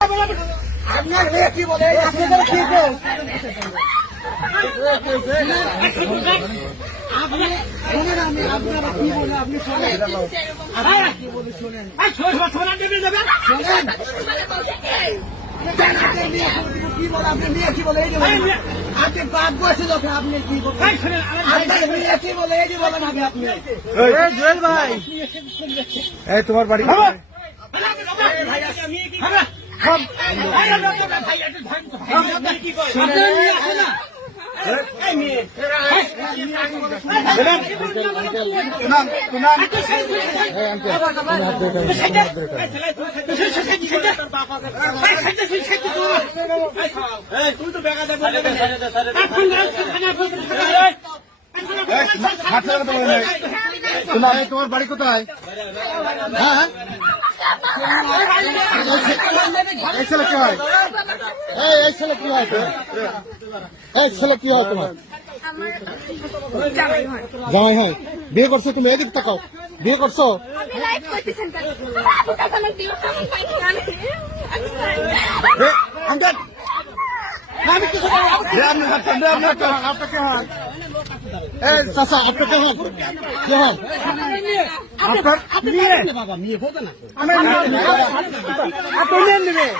আপনার মেয়ে কি বলে আপনাদের কি দোষ? আপনি শোনেন, আমি আপনারা কি বলে আপনি শোনেন, কি বলে শোনেন, শোনেন কি বলে আপনার মেয়ে কি বলে এই যে আপনি বাদ বসে যখন আপনি কি বলেন আপনার মেয়ে কি বলে এই যে বলেন আগে আপনি জুয়েল ভাই এই তোমার বাড়ি তোমার বাড়ি কোথায়? হ্যাঁ এই ছেলে কি হয়? এই ছেলে কি হয়? এই ছেলে কি হয় তোমার? জামাই হয়। বিয়ে করছো তুমি? এদিকে তাকাও। বিয়ে করছো? আপনাকে হন চাষা আপনাকে হন কে হন? আপনার মেয়ে বাবা মেয়ে বলতে না